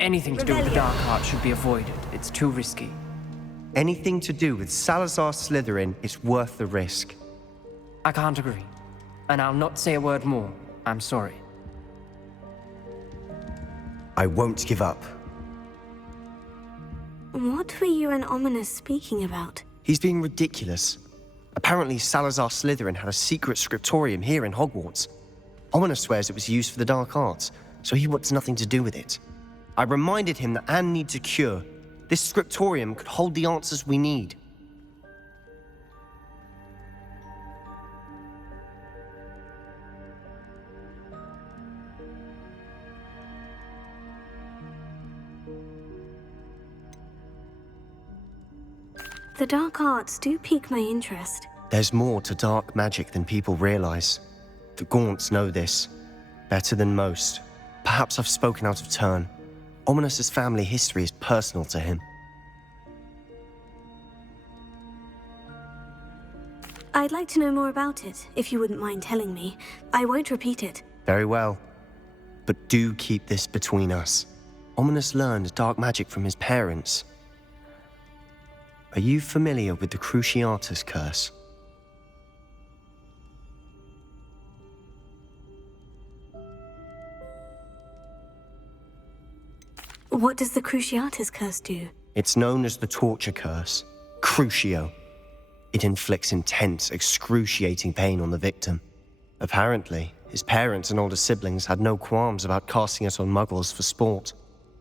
Anything to do with the dark art should be avoided. It's too risky. Anything to do with Salazar Slytherin is worth the risk. I can't agree. And I'll not say a word more. I'm sorry. I won't give up. What were you and Ominous speaking about? He's being ridiculous. Apparently Salazar Slytherin had a secret scriptorium here in Hogwarts. Ominous swears it was used for the dark arts, so he wants nothing to do with it. I reminded him that Anne needs a cure. This scriptorium could hold the answers we need. The dark arts do pique my interest. There's more to dark magic than people realize. The Gaunts know this, better than most. Perhaps I've spoken out of turn. Ominous's family history is personal to him. I'd like to know more about it, if you wouldn't mind telling me. I won't repeat it. Very well. But do keep this between us. Ominous learned dark magic from his parents. Are you familiar with the Cruciatus curse? What does the Cruciatus curse do? It's known as the torture curse, Crucio. It inflicts intense, excruciating pain on the victim. Apparently, his parents and older siblings had no qualms about casting it on muggles for sport.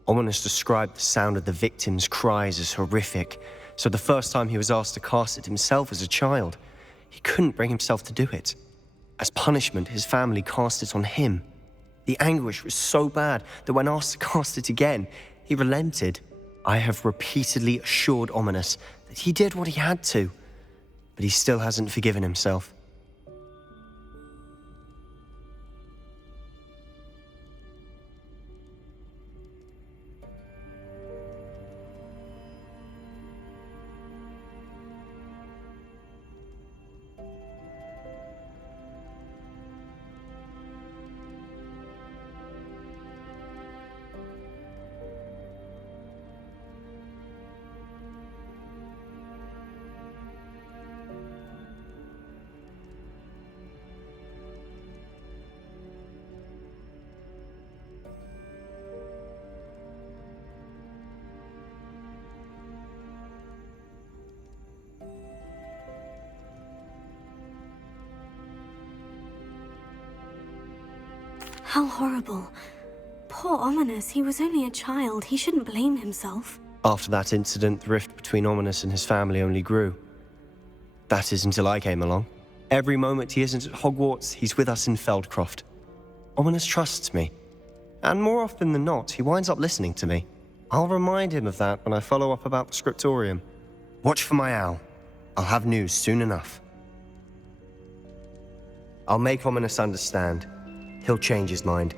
Ominous described the sound of the victim's cries as horrific, so the first time he was asked to cast it himself as a child, he couldn't bring himself to do it. As punishment, his family cast it on him. The anguish was so bad that when asked to cast it again, he relented. I have repeatedly assured Ominous that he did what he had to, but he still hasn't forgiven himself. How horrible. Poor Ominous, he was only a child. He shouldn't blame himself. After that incident, the rift between Ominous and his family only grew. That is until I came along. Every moment he isn't at Hogwarts, he's with us in Feldcroft. Ominous trusts me. And more often than not, he winds up listening to me. I'll remind him of that when I follow up about the scriptorium. Watch for my owl. I'll have news soon enough. I'll make Ominous understand. He'll change his mind.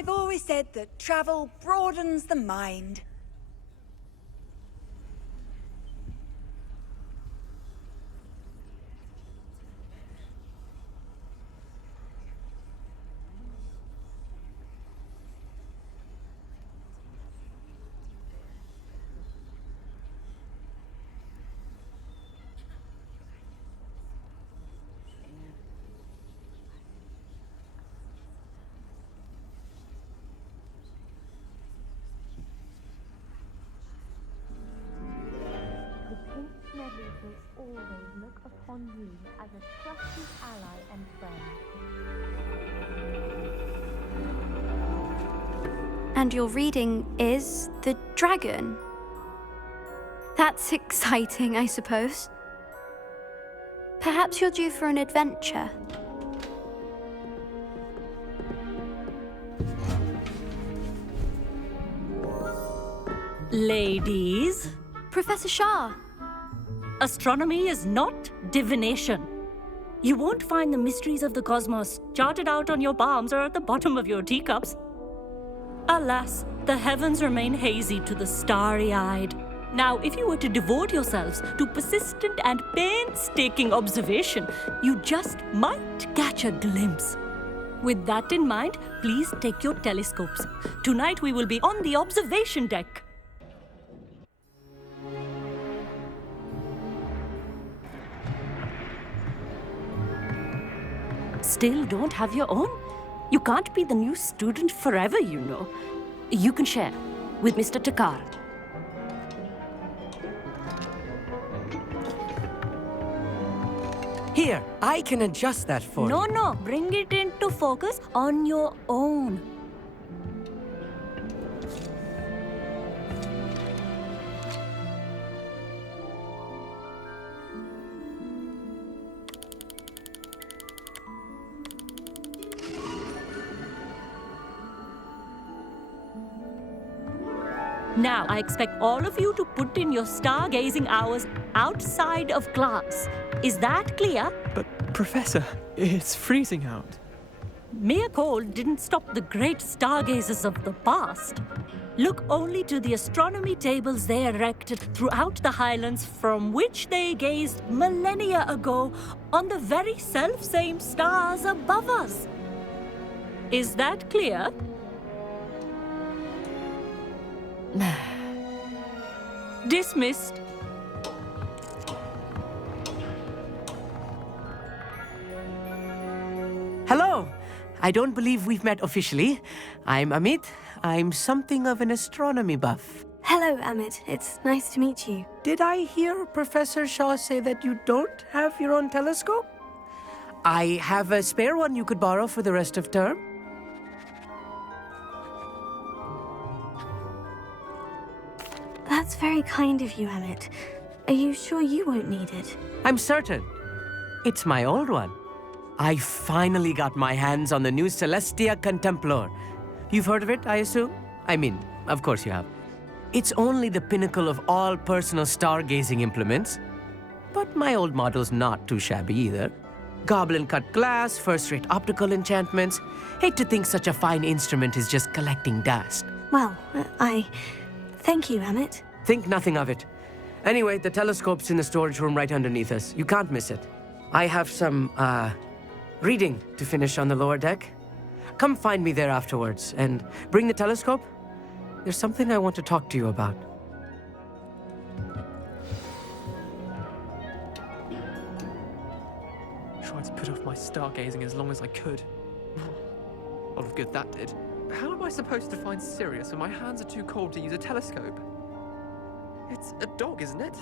I've always said that travel broadens the mind. Always look upon you as a trusted ally and friend. And your reading is The Dragon. That's exciting, I suppose. Perhaps you're due for an adventure. Ladies, Professor Shah. astronomy is not divination. You won't find the mysteries of the cosmos charted out on your palms or at the bottom of your teacups. Alas, the heavens remain hazy to the starry-eyed. Now, if you were to devote yourselves to persistent and painstaking observation, you just might catch a glimpse. With that in mind, please take your telescopes. Tonight we will be on the observation deck. Still don't have your own? You can't be the new student forever, you know. You can share with Mr. Takar. Here, I can adjust that for you. No, bring it into focus on your own. Now, I expect all of you to put in your stargazing hours outside of class. Is that clear? But, Professor, it's freezing out. Mere cold didn't stop the great stargazers of the past. Look only to the astronomy tables they erected throughout the highlands from which they gazed millennia ago on the very self-same stars above us. Is that clear? Dismissed. Hello! I don't believe we've met officially. I'm Amit. I'm something of an astronomy buff. Hello, Amit. It's nice to meet you. Did I hear Professor Shaw say that you don't have your own telescope? I have a spare one you could borrow for the rest of term. That's very kind of you, Amit. Are you sure you won't need it? I'm certain. It's my old one. I finally got my hands on the new Celestia Contemplar. You've heard of it, I assume? I mean, of course you have. It's only the pinnacle of all personal stargazing implements. But my old model's not too shabby either. Goblin-cut glass, first-rate optical enchantments. Hate to think such a fine instrument is just collecting dust. Well, thank you, Amit. Think nothing of it. Anyway, the telescope's in the storage room right underneath us. You can't miss it. I have some, reading to finish on the lower deck. Come find me there afterwards, and bring the telescope. There's something I want to talk to you about. Tried to put off my stargazing as long as I could. A lot of good that did. How am I supposed to find Sirius when my hands are too cold to use a telescope? It's a dog, isn't it?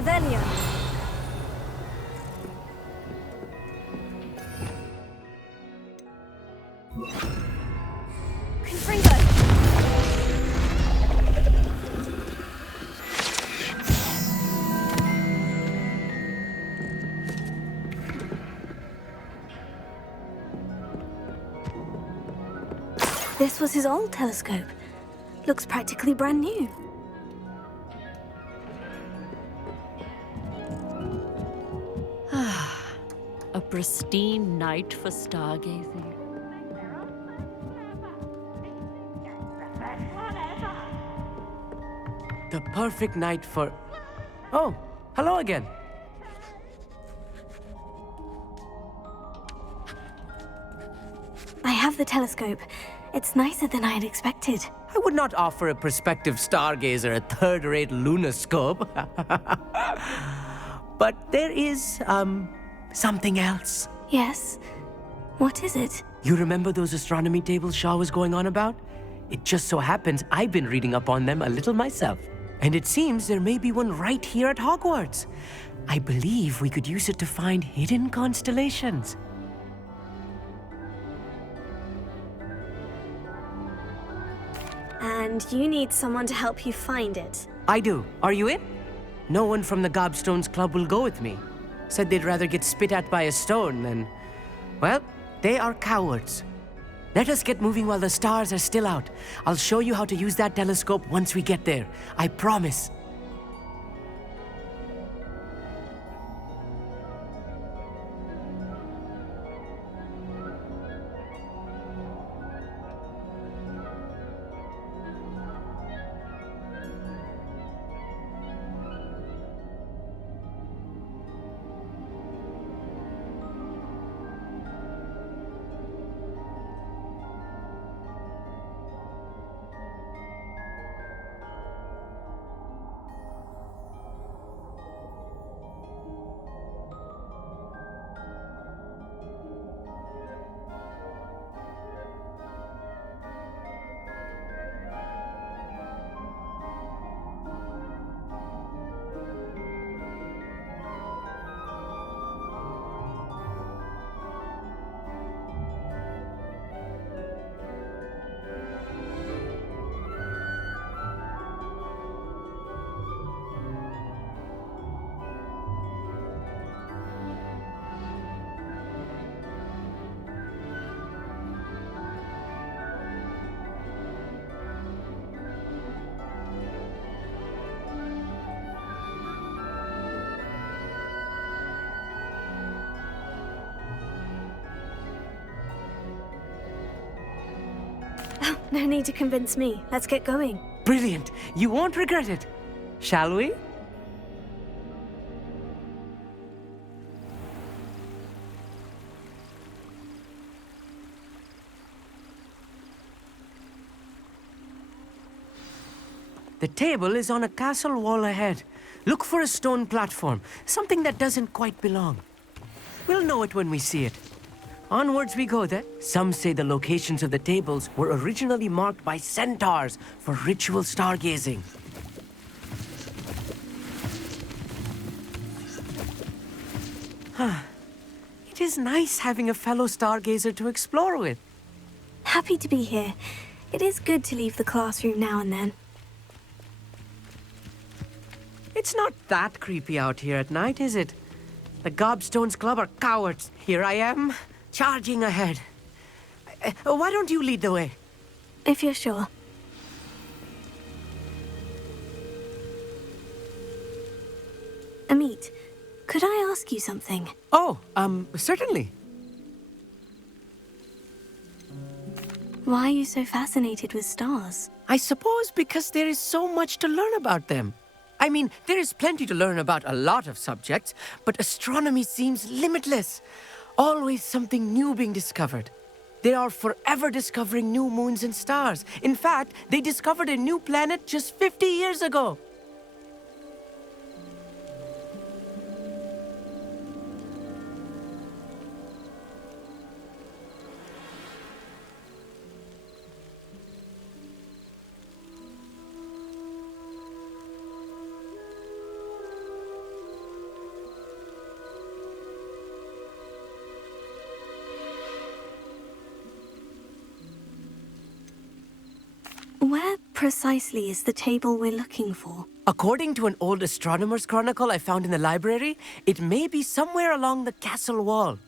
Revelio. Confringo. This was his old telescope. Looks practically brand new. A pristine night for stargazing. The perfect night for... Oh, hello again. I have the telescope. It's nicer than I had expected. I would not offer a prospective stargazer a third-rate lunoscope. But there is, something else. Yes? What is it? You remember those astronomy tables Shaw was going on about? It just so happens I've been reading up on them a little myself. And it seems there may be one right here at Hogwarts. I believe we could use it to find hidden constellations. And you need someone to help you find it. I do. Are you in? No one from the Gobstones Club will go with me. Said they'd rather get spit at by a stone than... Well, they are cowards. Let us get moving while the stars are still out. I'll show you how to use that telescope once we get there. I promise. No need to convince me. Let's get going. Brilliant. You won't regret it. Shall we? The table is on a castle wall ahead. Look for a stone platform, something that doesn't quite belong. We'll know it when we see it. Onwards we go then. Some say the locations of the tables were originally marked by centaurs for ritual stargazing. It is nice having a fellow stargazer to explore with. Happy to be here. It is good to leave the classroom now and then. It's not that creepy out here at night, is it? The Gobstones Club are cowards. Here I am, charging ahead. Why don't you lead the way? If you're sure. Amit, could I ask you something? Oh, certainly. Why are you so fascinated with stars? I suppose because there is so much to learn about them. I mean, there is plenty to learn about a lot of subjects, but astronomy seems limitless. Always something new being discovered. They are forever discovering new moons and stars. In fact, they discovered a new planet just 50 years ago. Where precisely is the table we're looking for? According to an old astronomer's chronicle I found in the library, it may be somewhere along the castle wall.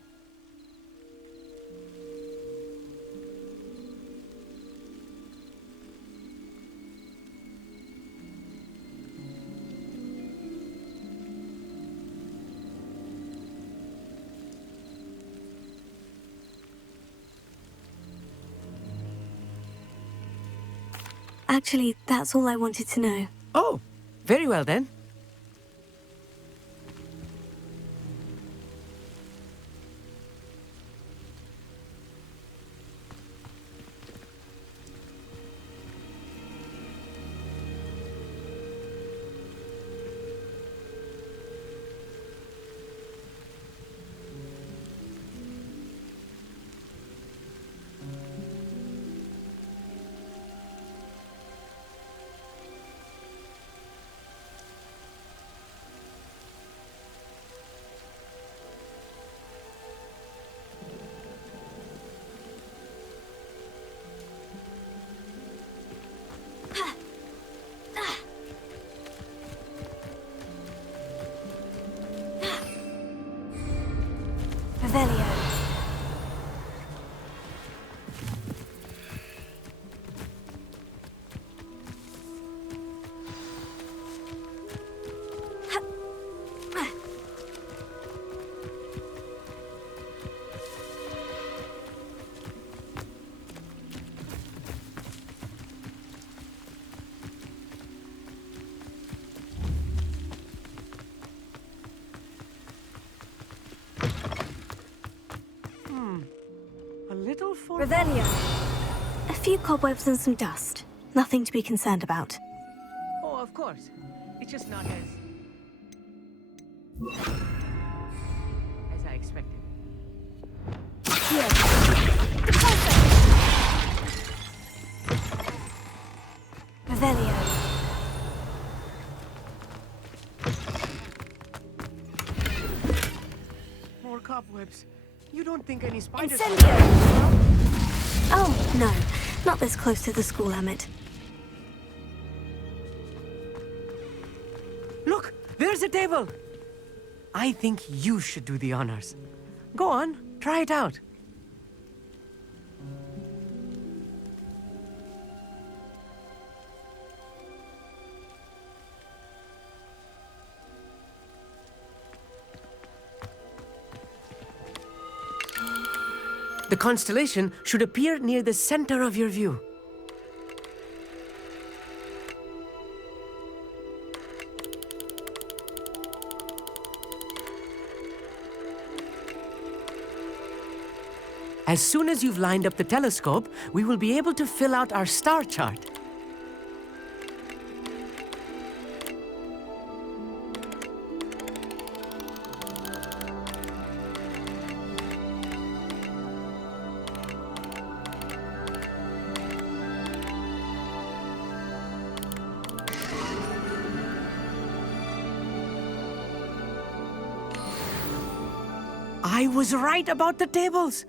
Actually, that's all I wanted to know. Oh, very well then. Revelio. Revelio. A few cobwebs and some dust. Nothing to be concerned about. Oh, of course. It's just not as I expected. Here. Revelio. More cobwebs. You don't think any spiders... Incendio! Oh, no. Not this close to the school, Emmett. Look! There's a table! I think you should do the honors. Go on, try it out. The constellation should appear near the center of your view. As soon as you've lined up the telescope, we will be able to fill out our star chart. I was right about the tables.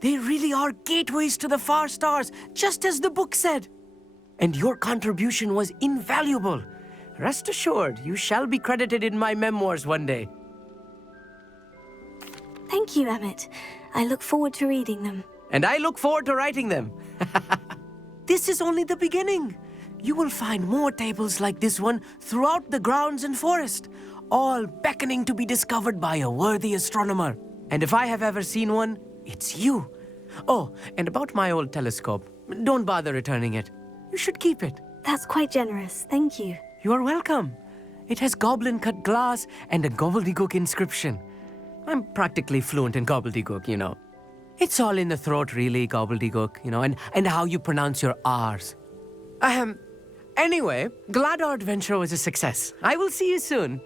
They really are gateways to the far stars, just as the book said. And your contribution was invaluable. Rest assured, you shall be credited in my memoirs one day. Thank you, Emmett. I look forward to reading them. And I look forward to writing them. This is only the beginning. You will find more tables like this one throughout the grounds and forest, all beckoning to be discovered by a worthy astronomer. And if I have ever seen one, it's you. Oh, and about my old telescope, don't bother returning it. You should keep it. That's quite generous. Thank you. You are welcome. It has goblin-cut glass and a gobbledygook inscription. I'm practically fluent in gobbledygook, you know. It's all in the throat, really, gobbledygook, you know, and how you pronounce your R's. Anyway, glad our adventure was a success. I will see you soon.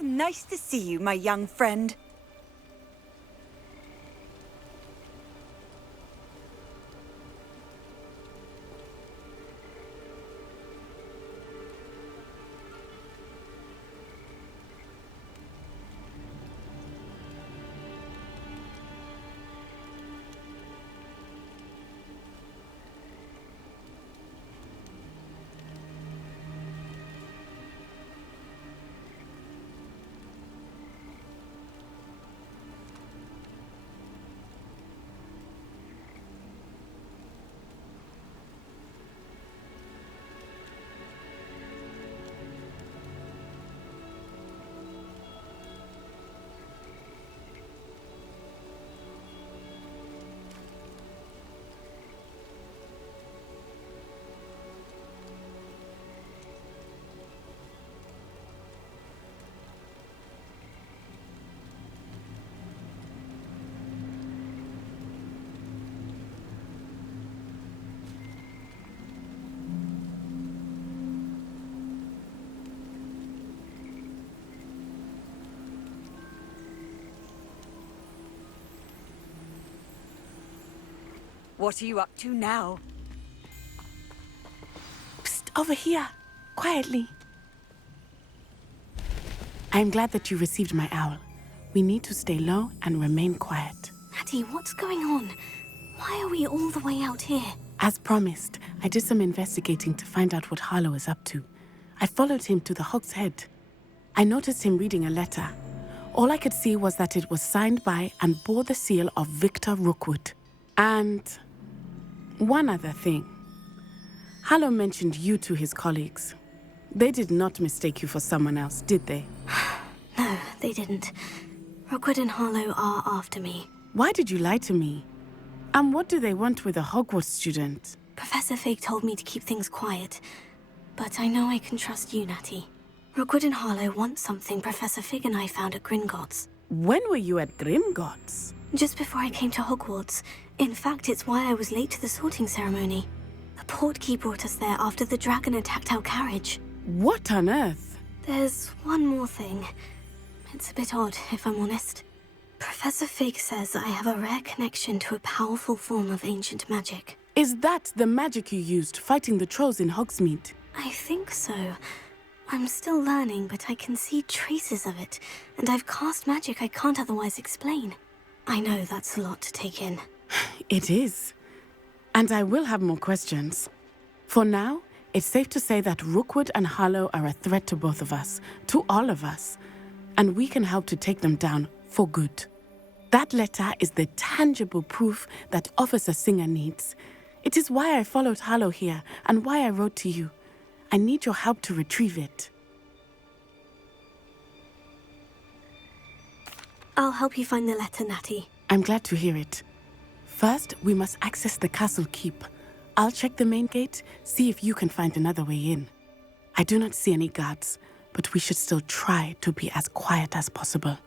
How nice to see you, my young friend. What are you up to now? Psst, over here. Quietly. I'm glad that you received my owl. We need to stay low and remain quiet. Natty, what's going on? Why are we all the way out here? As promised, I did some investigating to find out what Harlow is up to. I followed him to the Hog's Head. I noticed him reading a letter. All I could see was that it was signed by and bore the seal of Victor Rookwood. And one other thing. Harlow mentioned you to his colleagues. They did not mistake you for someone else, did they? No, they didn't. Rookwood and Harlow are after me. Why did you lie to me? And what do they want with a Hogwarts student? Professor Fig told me to keep things quiet, but I know I can trust you, Natty. Rookwood and Harlow want something Professor Fig and I found at Gringotts. When were you at Gringotts? Just before I came to Hogwarts. In fact, it's why I was late to the sorting ceremony. The portkey brought us there after the dragon attacked our carriage. What on earth? There's one more thing. It's a bit odd, if I'm honest. Professor Fig says I have a rare connection to a powerful form of ancient magic. Is that the magic you used fighting the trolls in Hogsmeade? I think so. I'm still learning, but I can see traces of it, and I've cast magic I can't otherwise explain. I know that's a lot to take in. It is. And I will have more questions. For now, it's safe to say that Rookwood and Harlow are a threat to both of us, to all of us. And we can help to take them down for good. That letter is the tangible proof that Officer Singer needs. It is why I followed Harlow here and why I wrote to you. I need your help to retrieve it. I'll help you find the letter, Natty. I'm glad to hear it. First, we must access the castle keep. I'll check the main gate, see if you can find another way in. I do not see any guards, but we should still try to be as quiet as possible.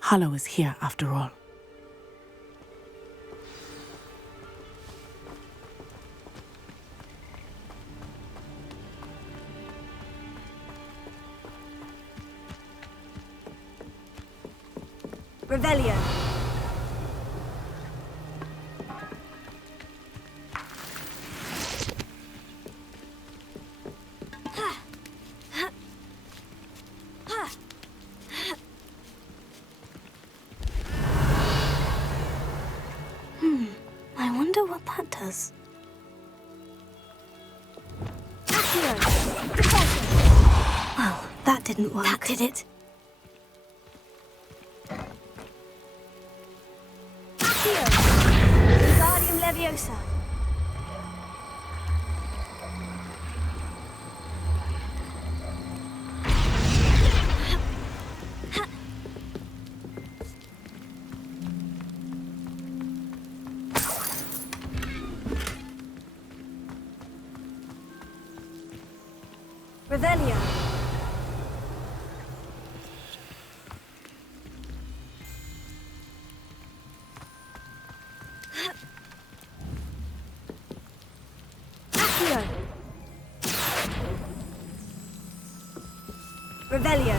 Harlow is here after all. Revelio. I wonder what that does. Well, that didn't work. That did it. Wingardium Leviosa. Revelio. Accio. Revelio.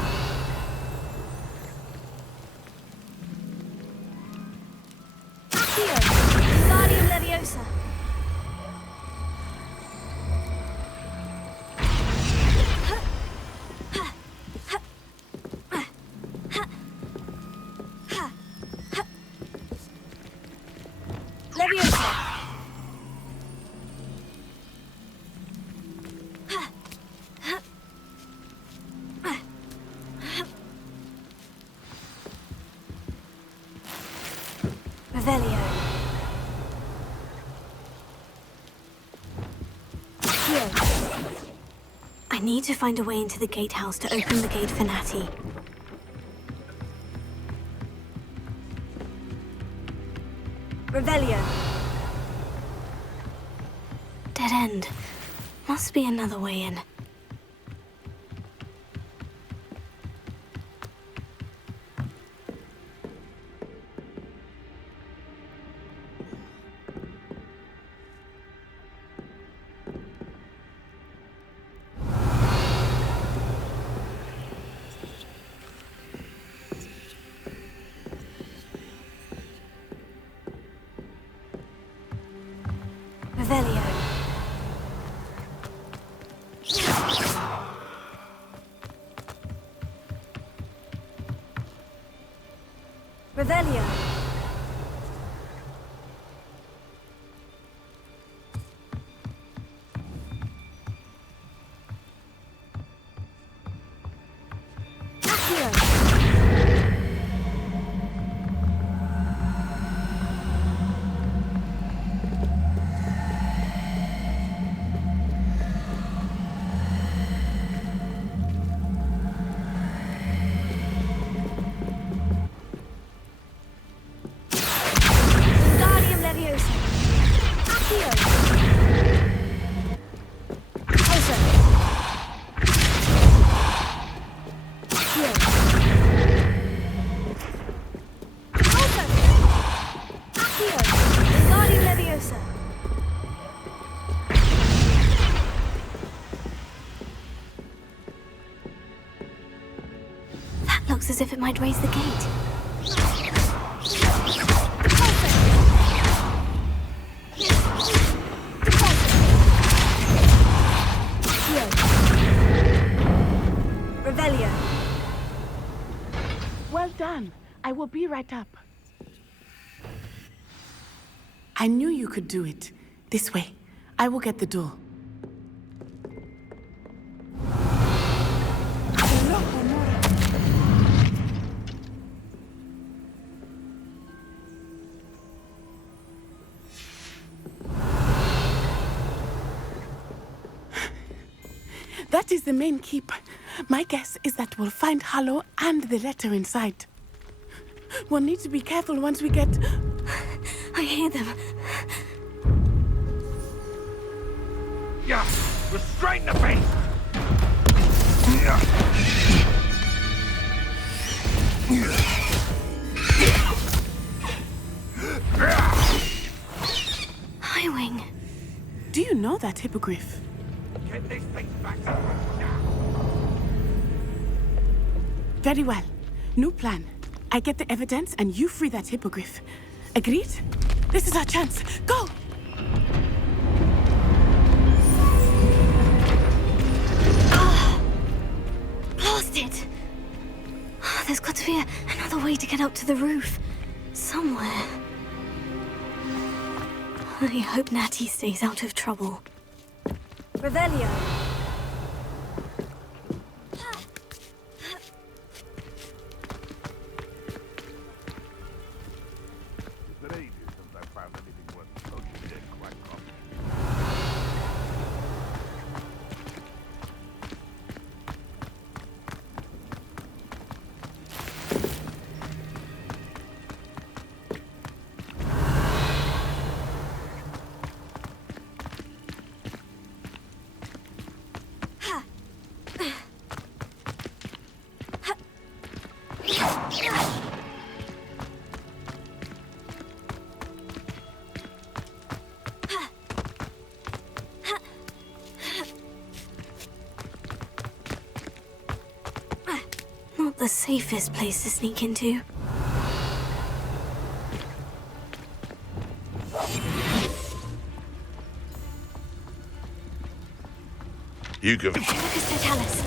Revelio. Here. I need to find a way into the gatehouse to open the gate for Natty. Revelio. Dead end. Must be another way in. Revelio. Revelio. Accio. Wingardium Leviosa. Accio. Osa. Accio. Osa. Accio. Wingardium Leviosa. That looks as if it might raise the gate. Revelio. Well done. I will be right up. I knew you could do it. This way. I will get the door. That is the main keep. My guess is that we'll find Hallow and the letter inside. We'll need to be careful once we get... I hear them. Yeah, restrain the beast! Highwing. Do you know that hippogriff? Get this thing back now! Very well. New plan. I get the evidence and you free that hippogriff. Agreed? This is our chance. Go! Blasted! There's got to be another way to get up to the roof. Somewhere. I hope Natty stays out of trouble. Revelio. It's been ages since I found anything worth poking in quite properly. Not the safest place to sneak into. You go. Lucas Totalis.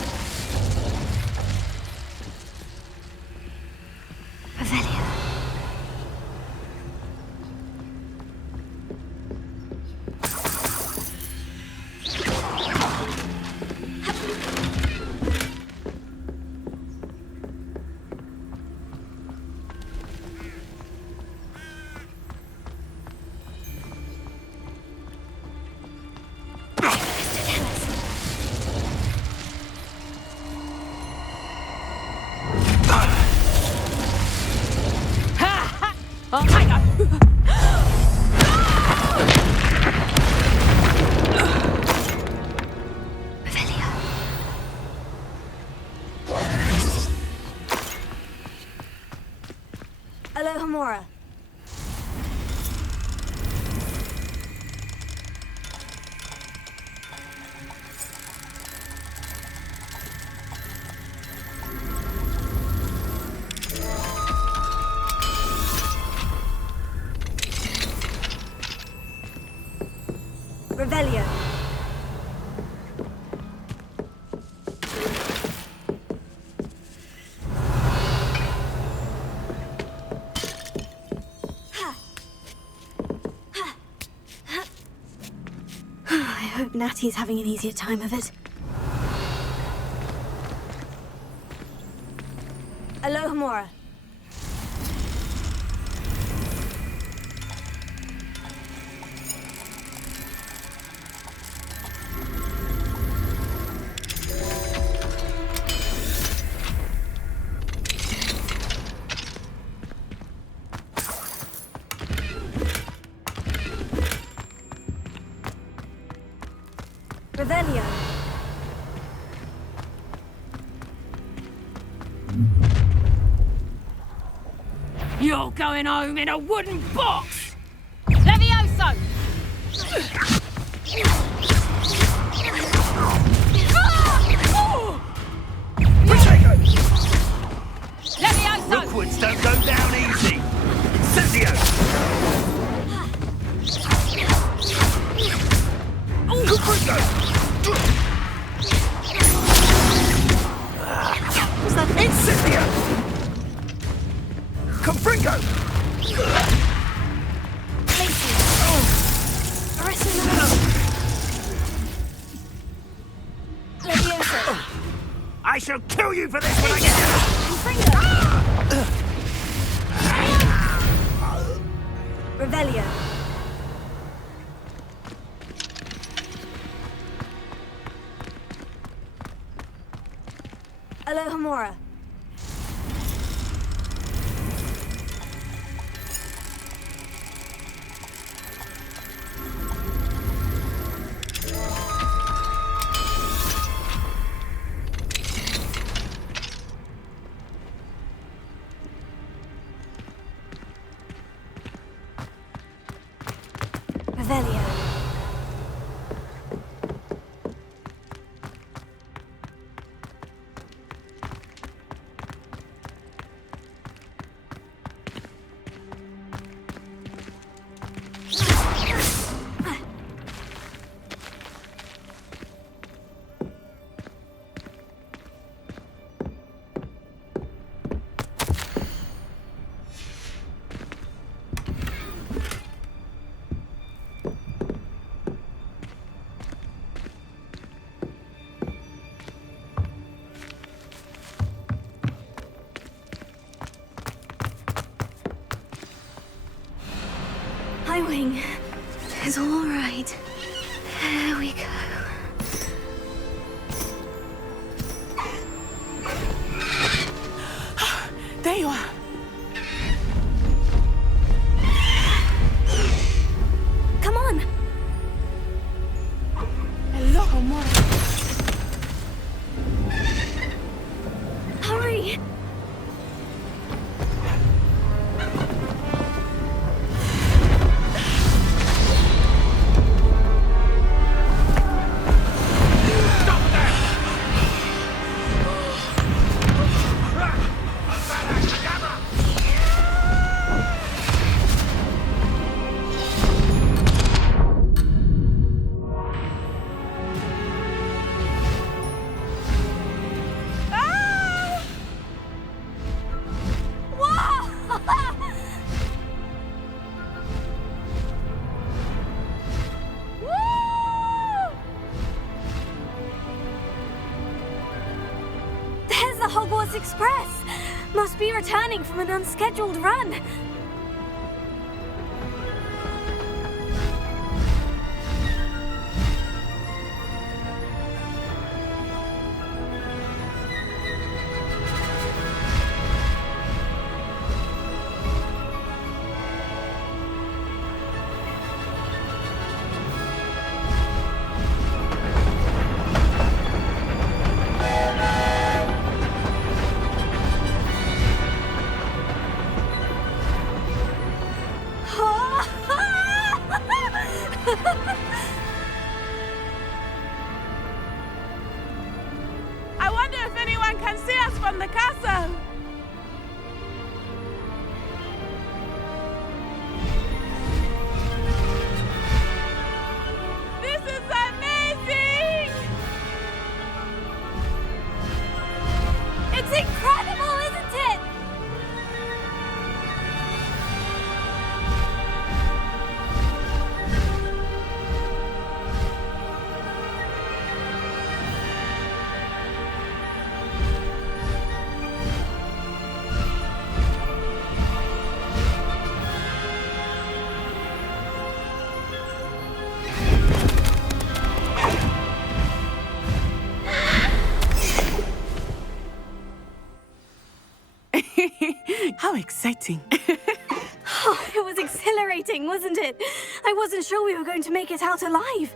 Revelio. Alohomora. Revelio. I hope Natty's having an easier time of it. Alohomora. Revelio. You're going home in a wooden box! Levioso! Levioso! Rookwoods don't go down easy! Incendio! What's that? Incendio! Confringo! Lacey. Arresting Levioso. I shall kill you for this when I get there! Revelio. Alohomora. Revelio. My wing is all right. There we go. There you are. Come on. Alohomora. Hurry. The Hogwarts Express must be returning from an unscheduled run. How exciting. Oh, it was exhilarating, wasn't it? I wasn't sure we were going to make it out alive.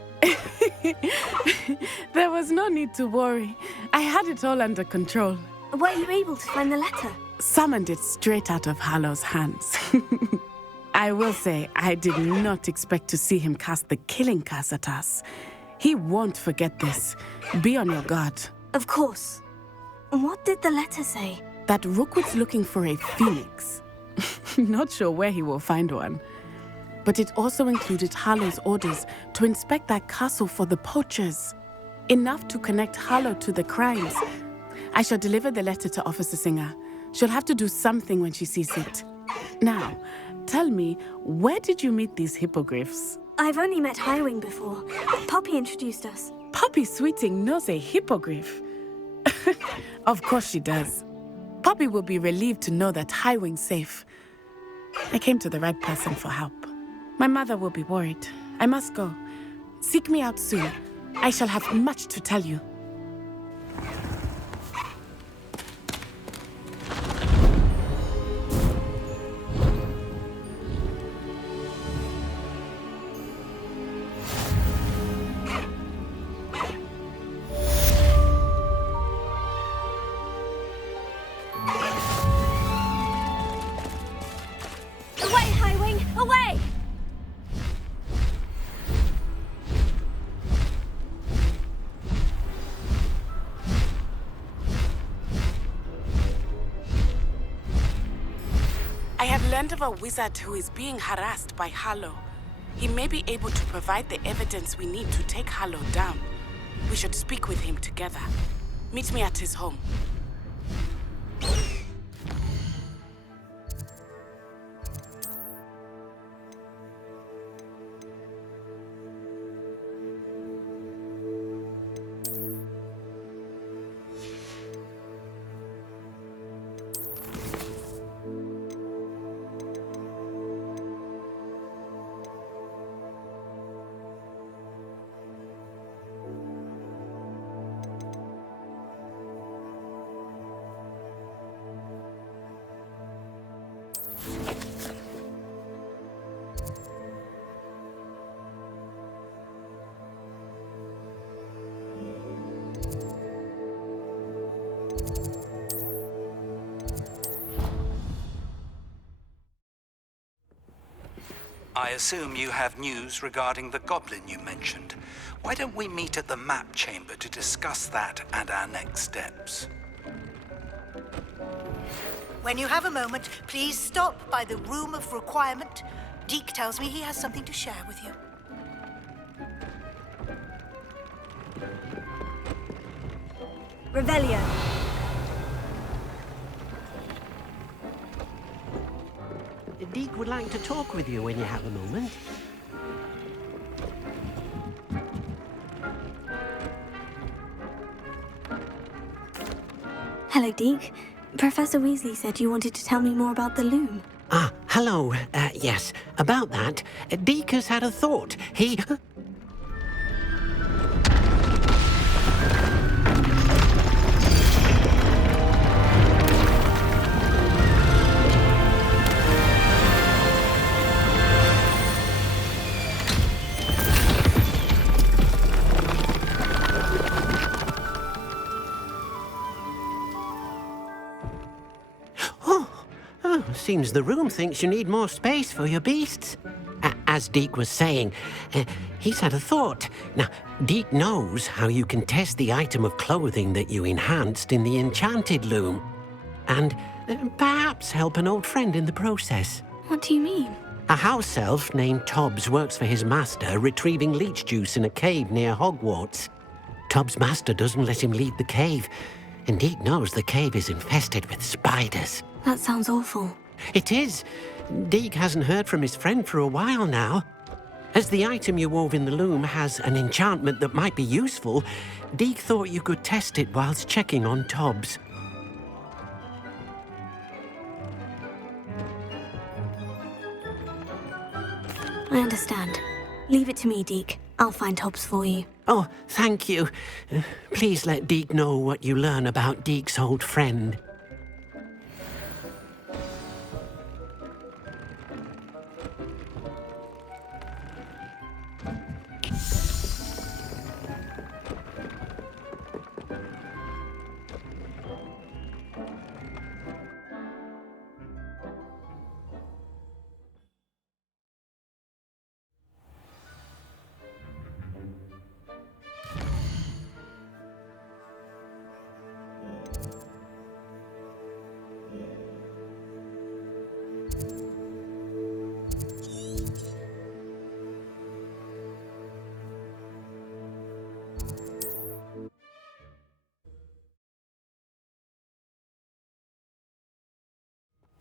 There was no need to worry. I had it all under control. Were you able to find the letter? Summoned it straight out of Hallow's hands. I will say, I did not expect to see him cast the killing curse at us. He won't forget this. Be on your guard. Of course. What did the letter say? That Rookwood's looking for a phoenix. Not sure where he will find one. But it also included Hallow's orders to inspect that castle for the poachers. Enough to connect Hallow to the crimes. I shall deliver the letter to Officer Singer. She'll have to do something when she sees it. Now, tell me, where did you meet these hippogriffs? I've only met Highwing before. Poppy introduced us. Poppy Sweeting knows a hippogriff. Of course she does. Poppy will be relieved to know that Highwing's safe. I came to the right person for help. My mother will be worried. I must go. Seek me out soon. I shall have much to tell you. Of a wizard who is being harassed by Hallow. He may be able to provide the evidence we need to take Hallow down. We should speak with him together. Meet me at his home. I assume you have news regarding the goblin you mentioned. Why don't we meet at the map chamber to discuss that and our next steps? When you have a moment, please stop by the room of requirement. Deke tells me he has something to share with you. Revelio. Deke would like to talk with you when you have a moment. Hello, Deke. Professor Weasley said you wanted to tell me more about the loom. Ah, hello. Yes, about that. Deke has had a thought. He... Seems the room thinks you need more space for your beasts. As Deke was saying, he's had a thought. Now, Deke knows how you can test the item of clothing that you enhanced in the enchanted loom. And perhaps help an old friend in the process. What do you mean? A house elf named Tobbs works for his master retrieving leech juice in a cave near Hogwarts. Tobbs' master doesn't let him leave the cave. And Deke knows the cave is infested with spiders. That sounds awful. It is. Deke hasn't heard from his friend for a while now. As the item you wove in the loom has an enchantment that might be useful, Deke thought you could test it whilst checking on Tobbs. I understand. Leave it to me, Deke. I'll find Tobbs for you. Oh, thank you. Please let Deke know what you learn about Deke's old friend.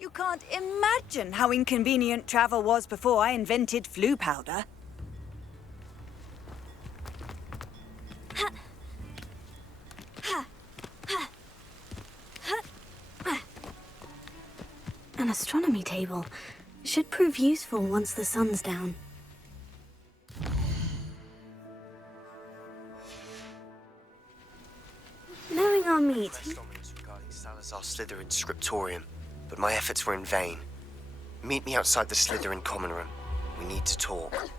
You can't imagine how inconvenient travel was before I invented flu powder. An astronomy table. Should prove useful once the sun's down. Knowing our meeting... regarding Salazar Slytherin's scriptorium, but my efforts were in vain. Meet me outside the Slytherin common room. We need to talk.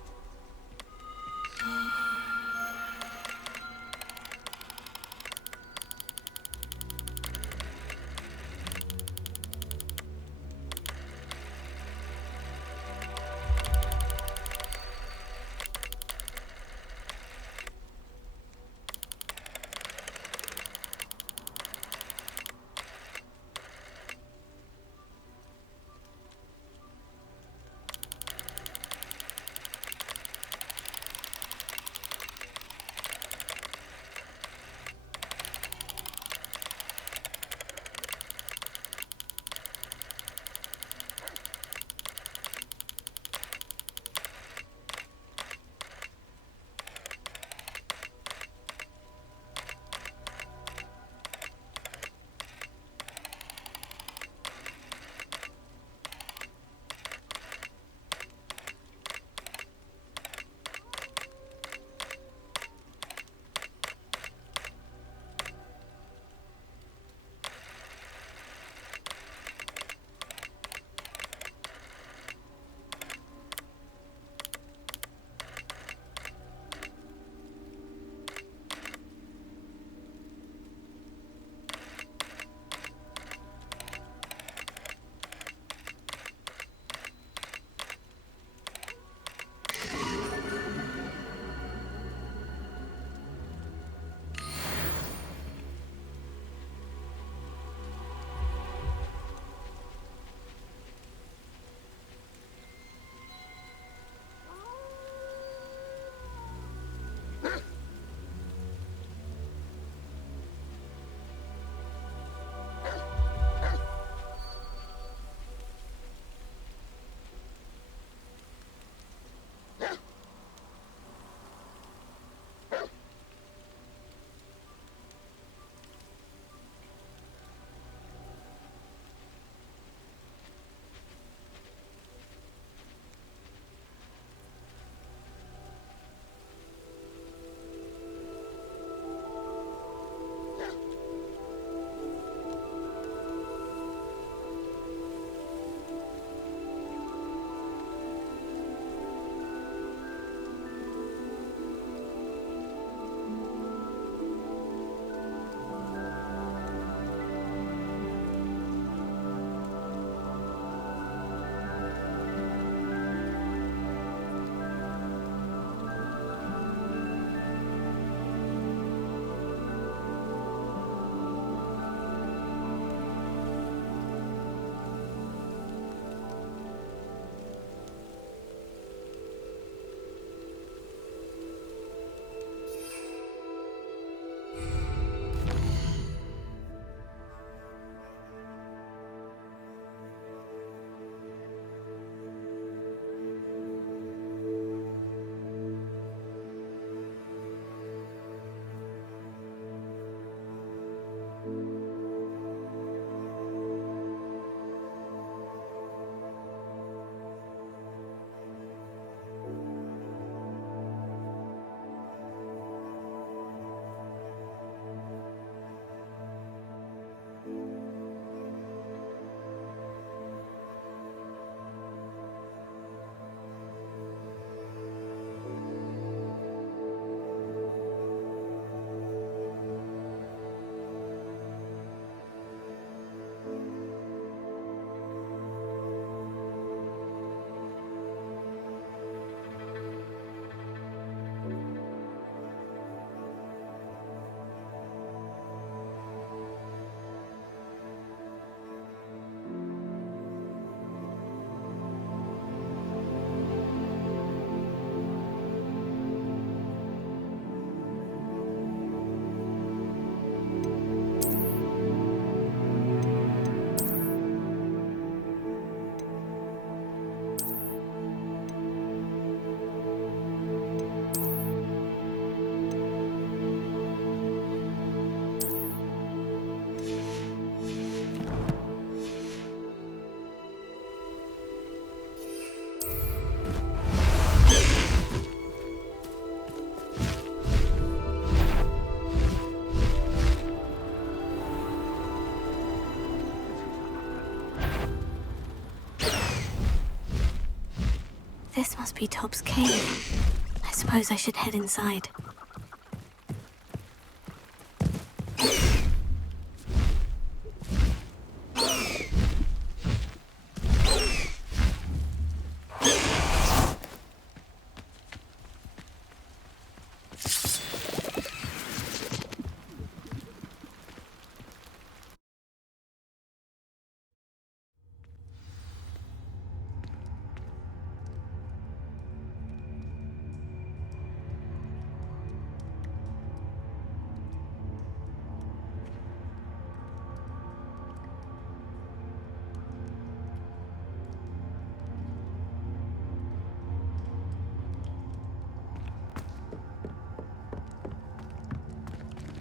This must be Tob's cave. I suppose I should head inside.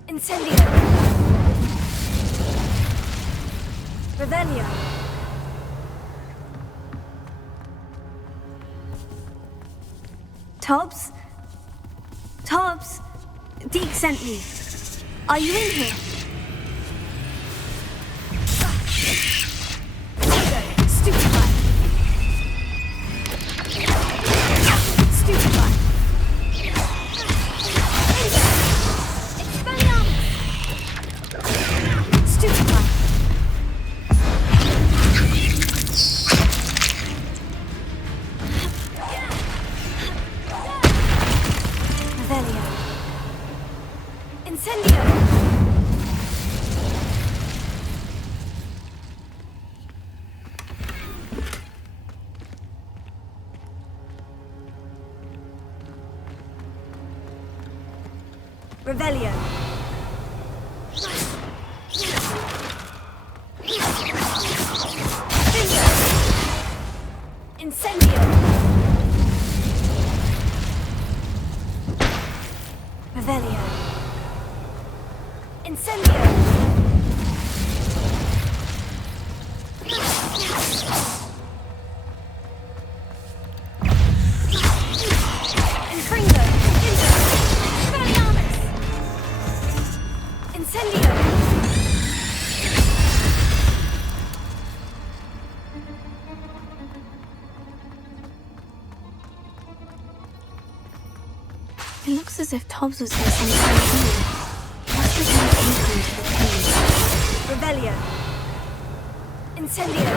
Incendio! Revelio! Tobbs? Tobbs? Deke sent me. Are you in here? Stupefy! Stupefy! Stupefy! Revelio! Incendio! Revelio! Incendio! Revelio! Incendio! Infringo! Expelliarmus! Incendio! It looks as if Tobbs was here sometime earlier. Must have been income to the cave. Revelio! Incendio!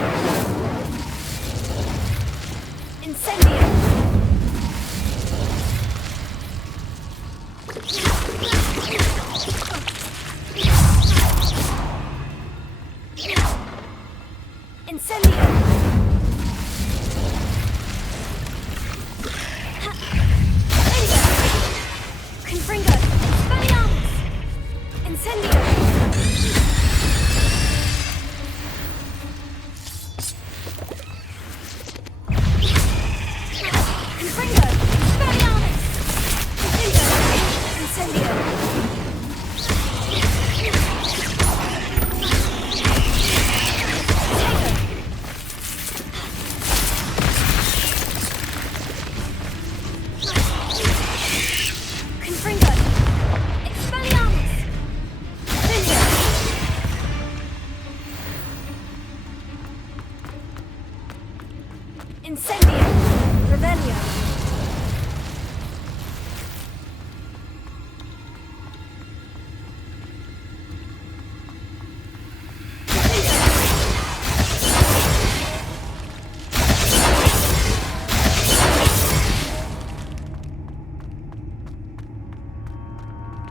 Incendio! Incendio! Confringo! Expelliarmus! Incendio! Confringo! Expelliarmus! Incendio! Confringo! Expelliarmus! Incendio! Revelio!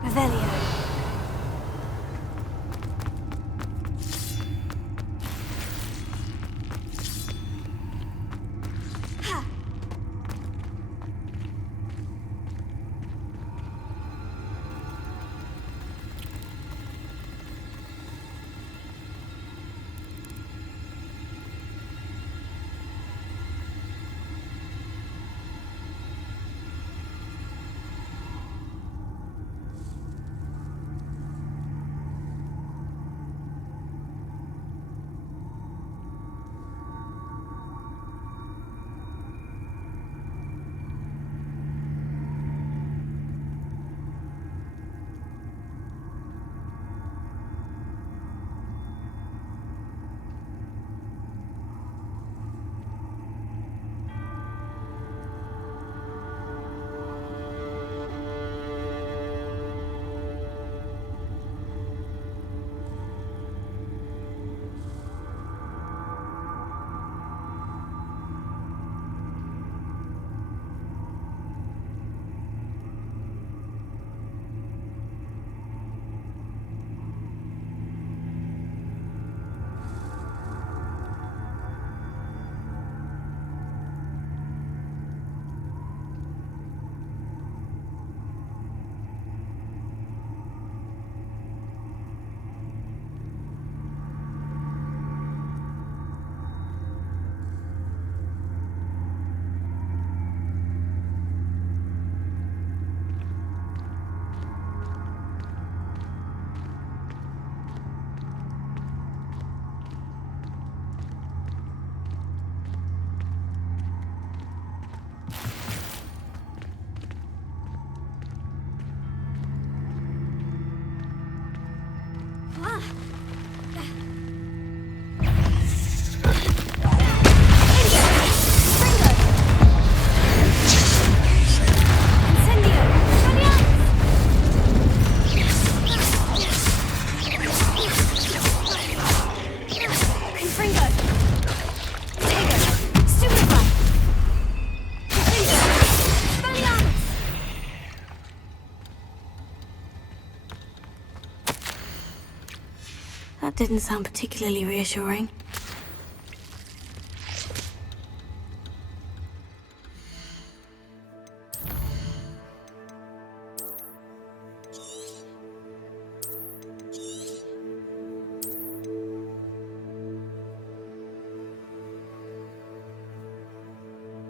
Revelio! Ha! didn't sound particularly reassuring.